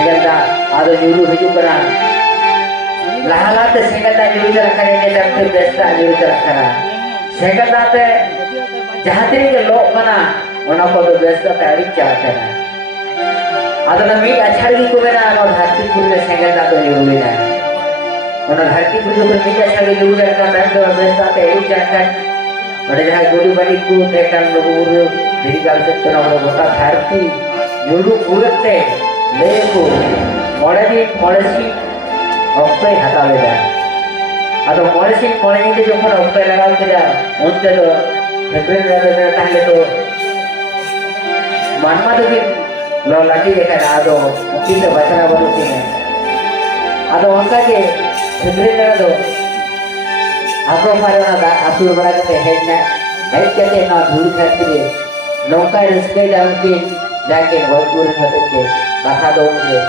सेंगल दा आदो जुरू हिजू करा लाहलाते सेंगल दा जुरू रखा ने दरते बेस्ता जुरू रखा सेंगल दा ते जहां के लोग कना ओना को दो बेस्ता ताड़ी चाहते हैं आदो ना मी अछाड़ी को मेरा नो धरती पुर में सेंगल दा तो जुरू ना ओना धरती पुर में मी अछाड़ी जुरू रखा टाइम तो बेस्ता ताड़ी चाहते बड़े जहां गोली बड़ी को देखन लोग धीरे काल से तो ना गोटा धरती जुरू पूरते लेको मॉडसी ऑक्टे हटावे दा अतो मॉडसी मॉडनी के जोखन ऑक्टे लगाव केदा उनते तो फेब्रुआरी में ताहले तो मानमा तो कि लो लाठी देखा आदो मुक्ति से बचना बनती है आदो उनका के फेब्रुआरी में तो आपको मारना दा आसुर बड़ा के हेड के ना धूल खातिर नौका रिस्के जाऊं के जाके भोजपुर खातिर के कथा दो मुझे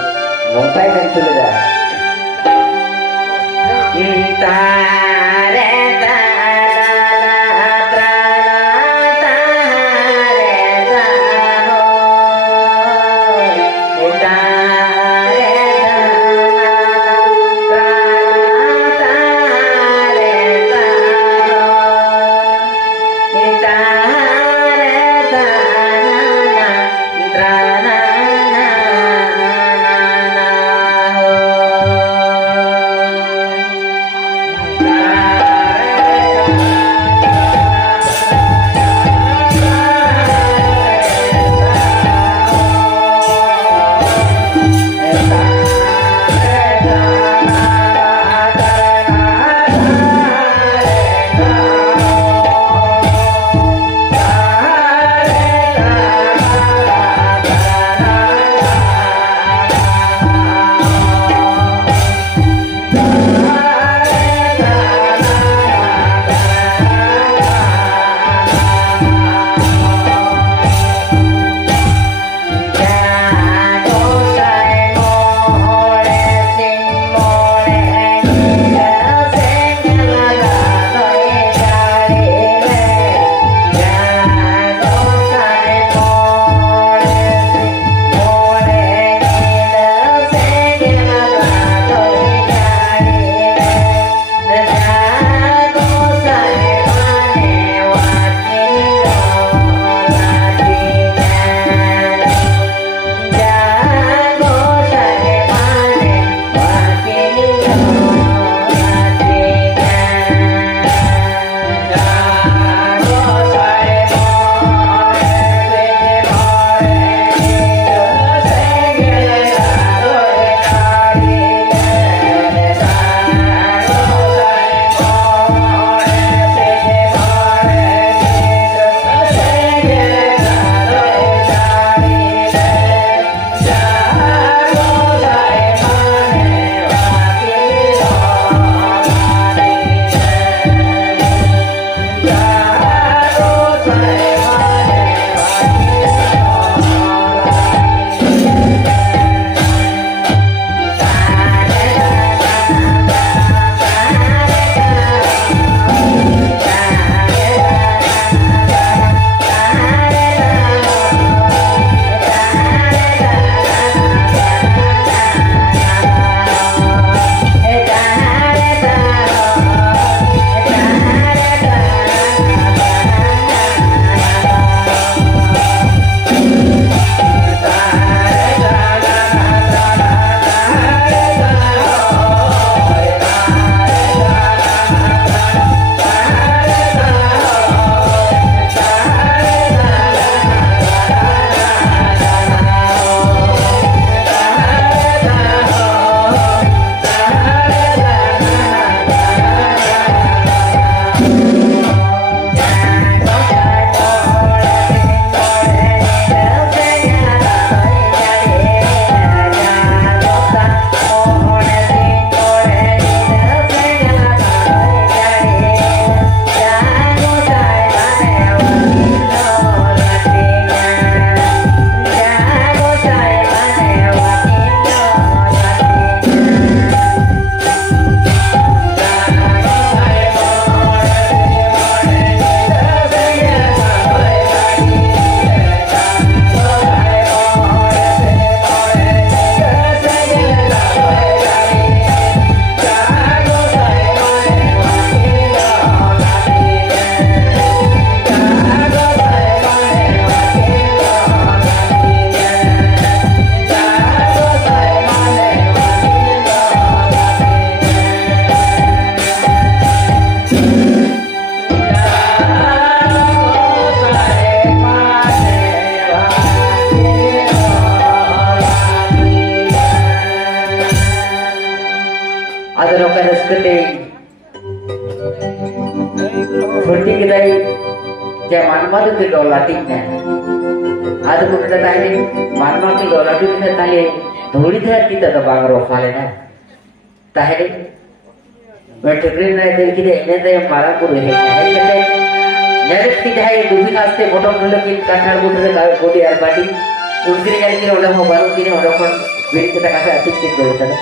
नौका ही चले जाए तारे ada nokan reskete furti kidai je manma tu dolatiknya ada ko kita tahu ni manma tu dolatik kita tahu thodi thar kita to bangro phale na tahu मैं ठिकरी नहीं दिल की देने दे मारा कुछ है कहते यार की जाए दूसरी कास्ते फोटो मतलब कि कंठार बुद्ध से गावे कोटी यार पार्टी उनकी यार की उन्हें मोबाइल की ने उन्हें कौन बिल के तक ऐसे अच्छी चीज देता है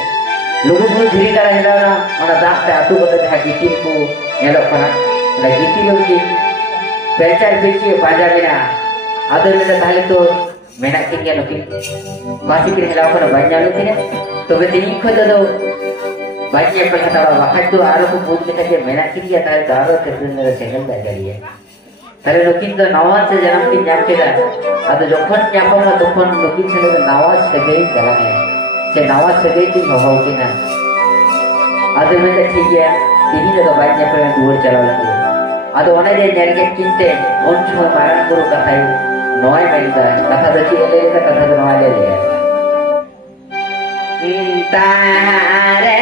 लोगों को धीरे धीरे है ना उन्हें दांत से आतु बता है कि टीम को ये लोग करा लगी थी लोग की पहचान देखिए बाजा बिना आधे में ताले तो मेहनत की क्या लोग बासी के खिलाफ ना बन जाने थे तो वे तीन खुद तो बाकी apa kata waktu itu aku pun punya kerja menak kiri atau darat kerja segel belajar Tapi nukin tu nawaz se janam ki nyam kira ada jokhan nyam na jokhan nukin se nawaz segai jalan se nawaz segai ti bhau kina ada mete ठीक है ini तो bike ने पर दूर चला लगे ada one day nyari ke kinte on cuma marang guru katai noai maida kata deki ele kata noai ele Tare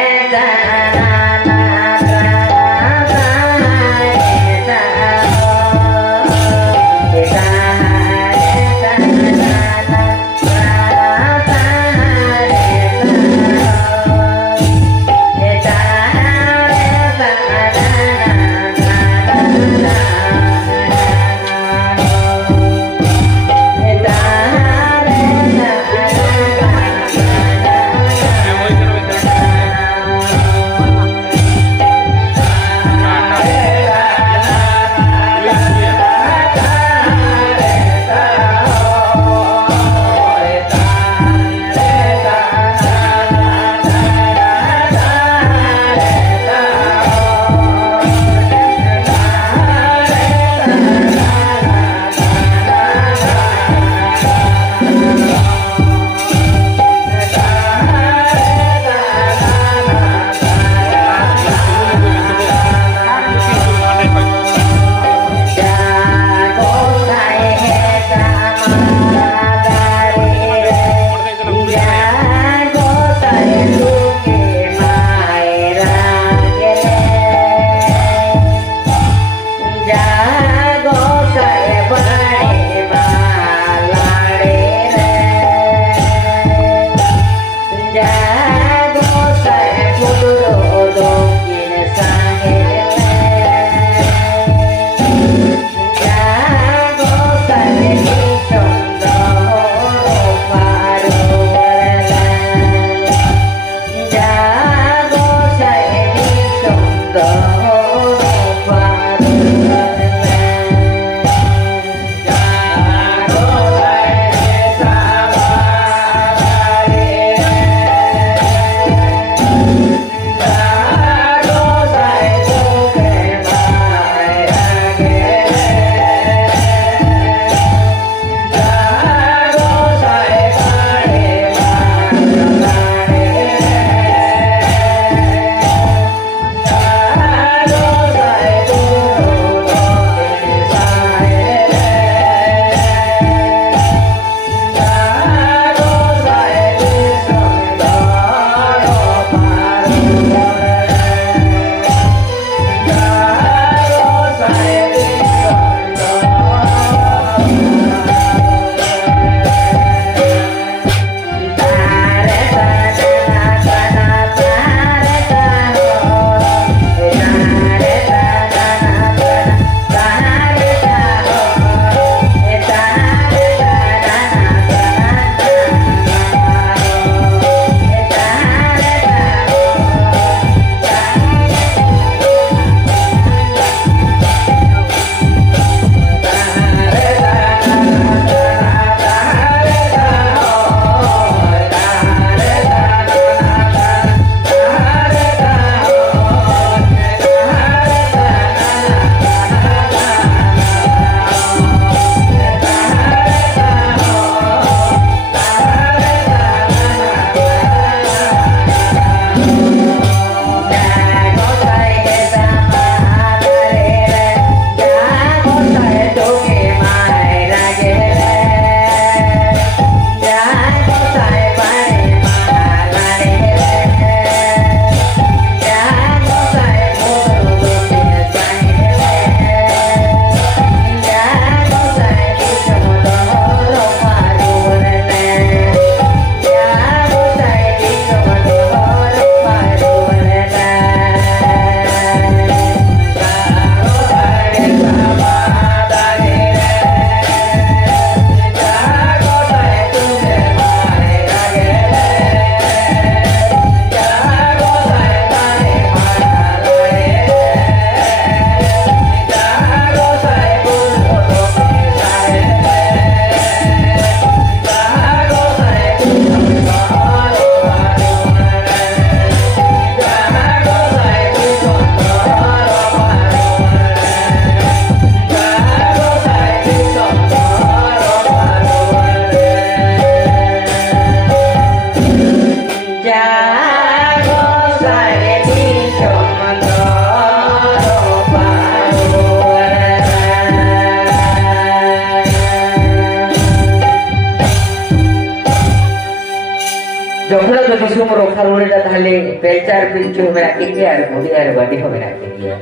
जखना तो दिसुम रोखा रोडेटा ताहले पेचार पिलचु मेना के आर बुढ़ी आर बाडी को मेना के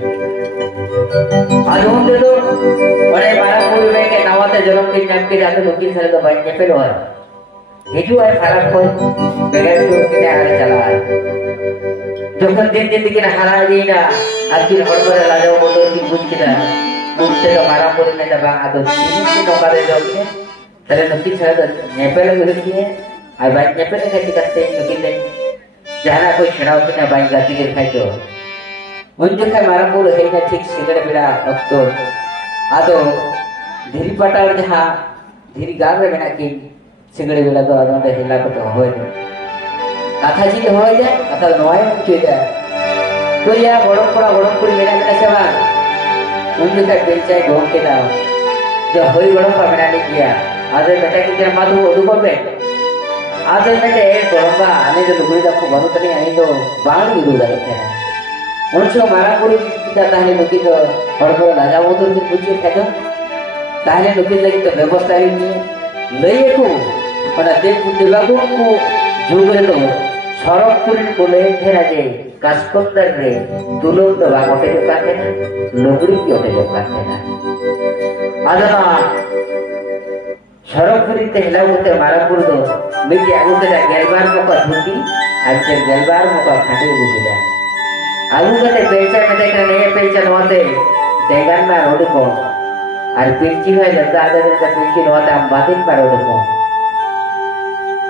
आदों दे दो बड़े मारा पूरी में के नवाते जन्मदिन नाम के जाते लोकिन सारे तो बाइक पे लो हिजू आए फरक को बगैर तो के आरे चला जखन दिन दिन के हारा दीना आखिर हड़बड़ लाजो बोलो की बुझ के मुझसे तो मारा पूरी में दबा आदो दिन से नौका दे दो के तले लोकिन सारे तो नेपे लगे के আর বাইক নেপে খাইতে কাটতে নকিলে যারা কই ছড়াও কিনা বাইক গাতি কে খাইতো মঞ্জু খাই মারা পুরো হেইনা ঠিক সিগড়ে বিড়া অক্ত আদো ধীরি পাটার যাহা ধীরি গাবে মেনা কি সিগড়ে বিড়া তো আদে হেলা কত হয় কথা জি হয় যায় কথা নয় চুই যায় কইয়া বড় পুরি মেনা মেনা সেবা মঞ্জু খাই বেচাই গম কে দাও যে হই বড় পা মেনা নি কিয়া আদে বেটা কি মাদু ওডু করবে आधे में बड़ंबा आने जो लुगड़ी का को बहुत नहीं आने तो बाहर ही दूर जाते हैं उनसे हमारा पूरी कितना ताहले लुकी तो हड़बड़ राजा वो तो कुछ खाते ताहले लुकी लगी तो व्यवस्था ही नहीं ले को और देव देवागु को जुगे तो सड़क पूरी बोले थे राजे कास्कोंदर रे तुलो तो बागोटे जो करते हैं लुगड़ी की ओटे जो करते हैं आधना सरफुरी ते हिला उते मारापुर दो मिटे आगु के गेलबार मको धुती आज के गेलबार मको खाटी गुजिला आगु के पेचा में देख ने पेचा नोते देगान में रोड को और पिंची है लगा आदे के पिंची नोते हम बातिन पर रोड को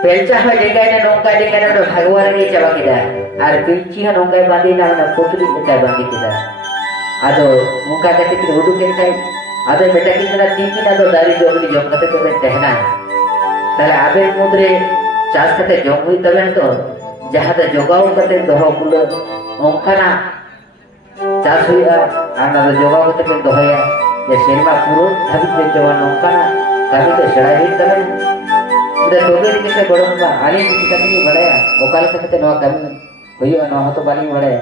पेचा है देगा ने नौका देगा ने भगवान के चबा किदा और पिंची है नौका बांधी ना पोटली के बांधी किदा आदो मुका के रोड के साइड आदे बेटा की तरह तीन ना तो दारी जोगनी जोग कते तो कहना ताले आबे मुद्रे चास कते जोग हुई तबे तो जहां ते जोगाव कते दोहो कुल ओंखाना चास हुईआ आना तो जोगाव कते दोहया ये सेरमा पूरो धबी के जवान ओंखाना कभी तो छड़ा ही तबे उदे तोगे के बड़ंबा आली की कतनी बड़या ओकाल कते नो कमी होयो न हो तो बाली बड़या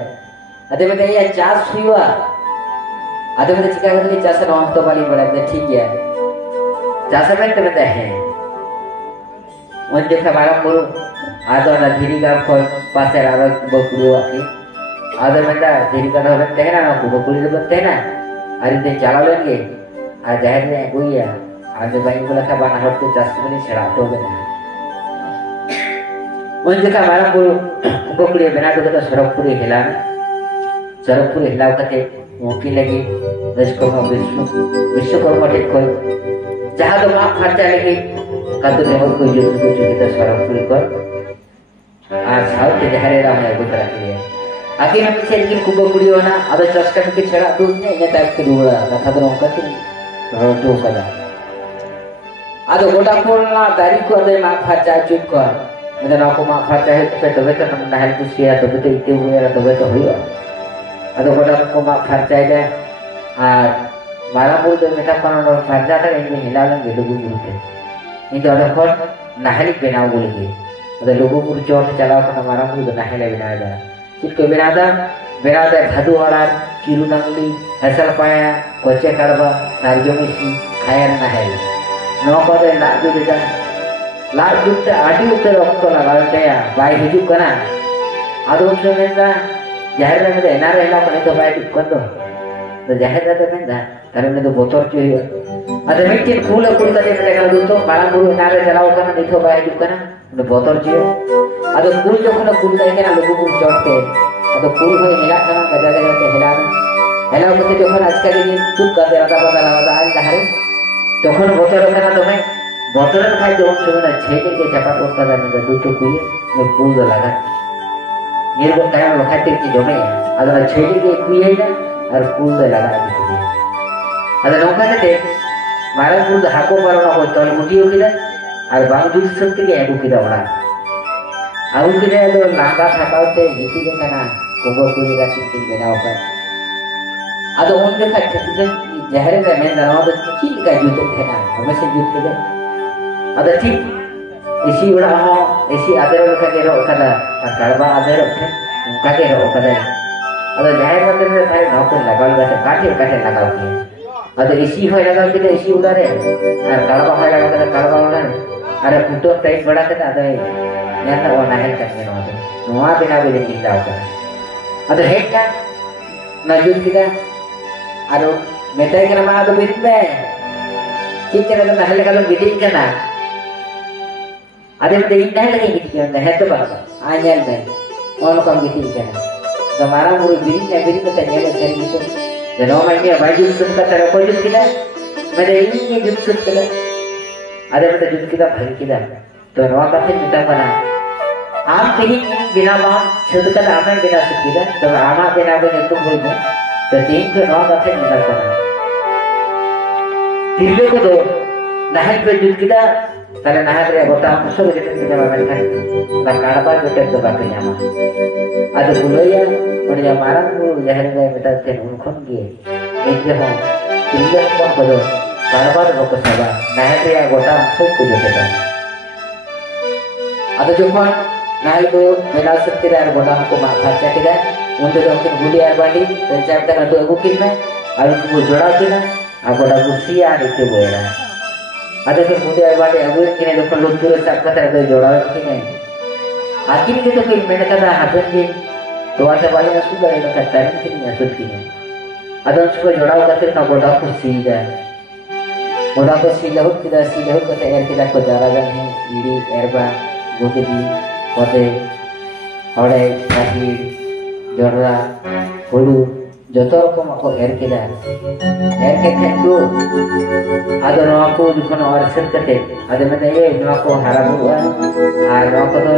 अदे बेटा ये चास हुईआ आधे में चिका करके चासा नौ तो वाली बड़ा ठीक है चासा में तो बता है मुझे खबर बोलो आधो ना धीरी का कोई पासे रावल बकुड़ी वाकी आधे में ता धीरी का तो बनते हैं ना बकुड़ी तो बनते हैं ना अरे दिन चला लेंगे आज जहर में कोई है आधे भाई को लगा बाना हट के चासा में छड़ा तो बना मुझे खबर बोलो बकुड़ी बना तो सरफपुरी हिला करके मुकी लगी दशकों विश्वकर्मा ठीक कोई जहाँ तो माँ खर्चा लगी कदू ने हो कोई युद्ध को चुकी तो सरफ पूरी कर आज साउथ के जहरे राम ने गुतरा किए आखिर में पीछे लेकिन कुबो कुड़ी होना अब चस्का में के छड़ा दूध ने इन्हें टाइप के दूरा कथा तो उनका की रोटो कदा आदो गोटा खोलना दारी को अदे माँ खर्चा चुप कर मतलब ना को माँ खर्चा है तो बेटा हम नहर पुछिया तो बेटा इतने हुए तो बेटा हुआ अदो गोटा को मा खर्चा है और मारा बोल तो मेटा पानो खर्चा था इनमें हिलालन के लोगों गुरुते इन तो अदो खोल नहली बनाओ बोलेगी अदो लोगों गुरु चौथ चलाओ का मारा बोल तो नहले बनाया जा चित को बनाता भादु वाला किरु नंगली हसल पाया कोचे करवा सारियों में सी खाया नहल नौ को तो लाट जो देता लाट जुटते आटी उठते रखतो ना बालते या बाई हिजू कना अदो उसमें मेरा जहर में तो एना रहला को तो बाय टिक कर दो तो जहर रहते मेंदा तारे में तो बोतल चाहिए अरे मिटिन कूल का दे मेरे का तो बाला गुरु एना रे चलाओ करना देखो बाय टिक करना तो बोतल चाहिए अरे कूल जो खना कूल का के ना लोगों को चढ़ते तो कूल हो हिला खाना गजा गजा के हिला को जो खना आज का दिन चुप कर दे रहा पता लगा आज धारे तो खन बोतल रखना तो मैं बोतल खाई जो सुना छेके के चपाट कर देने का दूध तो कुए में कूल लगा ये वो टाइम वक्त की जो में अगर छेड़ी के कुई है ना और कूल दे लगा दी अगर नौका के मारा कूल हाको पर ना कोई तल मुठी हो किदा और बांग दूध सकते के आगू किदा बड़ा आगू किदा तो लांगा थाकाउते हिती के ना कोगो कुई का चिंती बनाओ पर अदो उन देखा छतिजन जहर में मैं ना तो चिल का जूते थे ना हमेशा जूते थे अदो ठीक इसी उड़ा हो इसी आदर लगा के रो कदा कड़वा आदर उठे उनका के रो कदा अदो जाहिर मंदिर में थारे नौकर लगाल गए काटे लगाओ के अदो इसी हो लगाओ के इसी उड़ा रे और कड़वा हो लगा के कड़वा उड़ा अरे कुटो टाइट बड़ा के अदो nyata warna hel kan meno ado noa bina bina kita ado ado hek kan najud kita ado metai kana ma ado birit me cicera kan hel kalau bidik kana ade mete inna hel lagi bidik kana heto ba anyal me ono kam bidik kana damara muru bidik na bidik ta nyala seri itu dan oma ini baju sunta tera ko jud kita mete ini jud sunta ade mete jud kita bhai kita तो नवा कथे पिता बना आम कहीं बिना बात छद कर आमे बिना सकीदा तो आमा बिना को जंतु बोल में तो तीन को नवा कथे निकल बना तिरले को दो नहर पे जुट किदा तले नहर रे गोटा मुसो जेते बिना बाबा था ना काड़बा जोटे तो बाकी जामा आदे बुलोया और या मारा को जहर गए बेटा ते उनखन गे एक जे हो तिरले को बदो काड़बा को सदा नहर रे गोटा मुसो को जोटे था ada jumpa naik itu menasib kita ada bodoh aku maksa kita untuk mungkin guli air bandi dan saya tak ada aku kena ada aku jodoh kena aku ada kursi ada itu boleh ada tu guli air bandi aku kena dokter lutur tak kata ada jodoh kena akhir kita tu mereka kata happen di dua sebalik aku boleh kata kena masuk kena ada orang jodoh kata nak bodoh kursi dah bodoh kursi jauh kata air kita ko jaragan hai iri air band Bukiti, kote, ore, kaki, jorra, hulu, jotor ko mako air kita tu, ada nama ko jukon orang serkete, ada mana ye nama ko harabuan, nama ko tu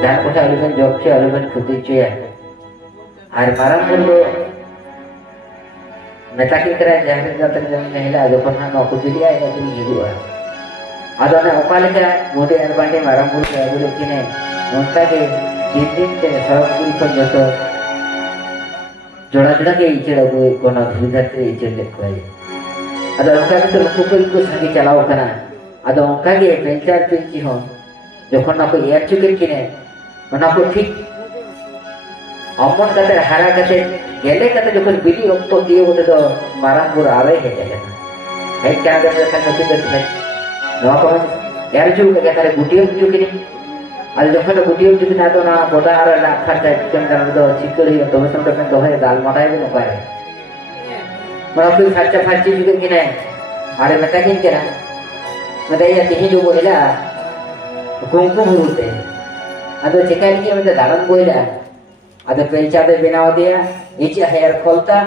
jangan ko alukan job se alukan kuti cuya, marang bulu, metaki kera jangan jatuh jangan nihila, ada pernah nama ko jadi ayat tu hidup. Ada na opal ka mode air bandi marang bulu ka bulu kine unta ke din ke sarap bulu ko joto joda ke ichira ko kono dhudhat re ichile ko ada unka ke to kupuri ko sangi chalao kana ada unka ke penchar pinchi ho jokhon na ko air chukir kine ona ko thik amon kate hara kate gele kate jokhon bili okto diye hote to marang bulu ave he jala hai kya kare kan hote to नवा को यार जो क्या करे गुटियों जो कि नहीं आज जब हम गुटियों जो कि ना तो ना बोला आ रहा है खर्चा कितने करने दो चिकन ही तो हम तो दो है दाल मटाई भी नहीं पाए मगर फिर खर्चा खर्ची जो कि नहीं आरे मैं क्या किन मैं ये तीन जो बोला कुंकुम बोलते अदो चिकन की मैं दालन बोला अदो पेंचा दे बिना दिया इचे हेयर खोलता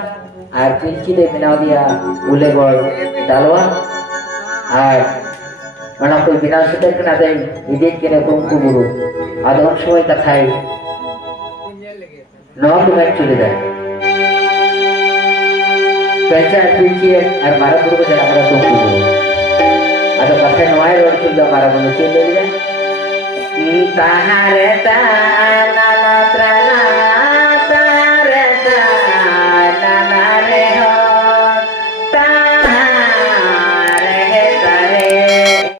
और पिंची दे बिना दिया उले बोल डालवा और mana ko bina sudah kena ada ide kena kongku buru ada orang semua tak khai no aku main curi dah pencar pikir air marah buru ke dalam kongku buru ada pasal noai orang curi dah marah buru curi dah tahare tan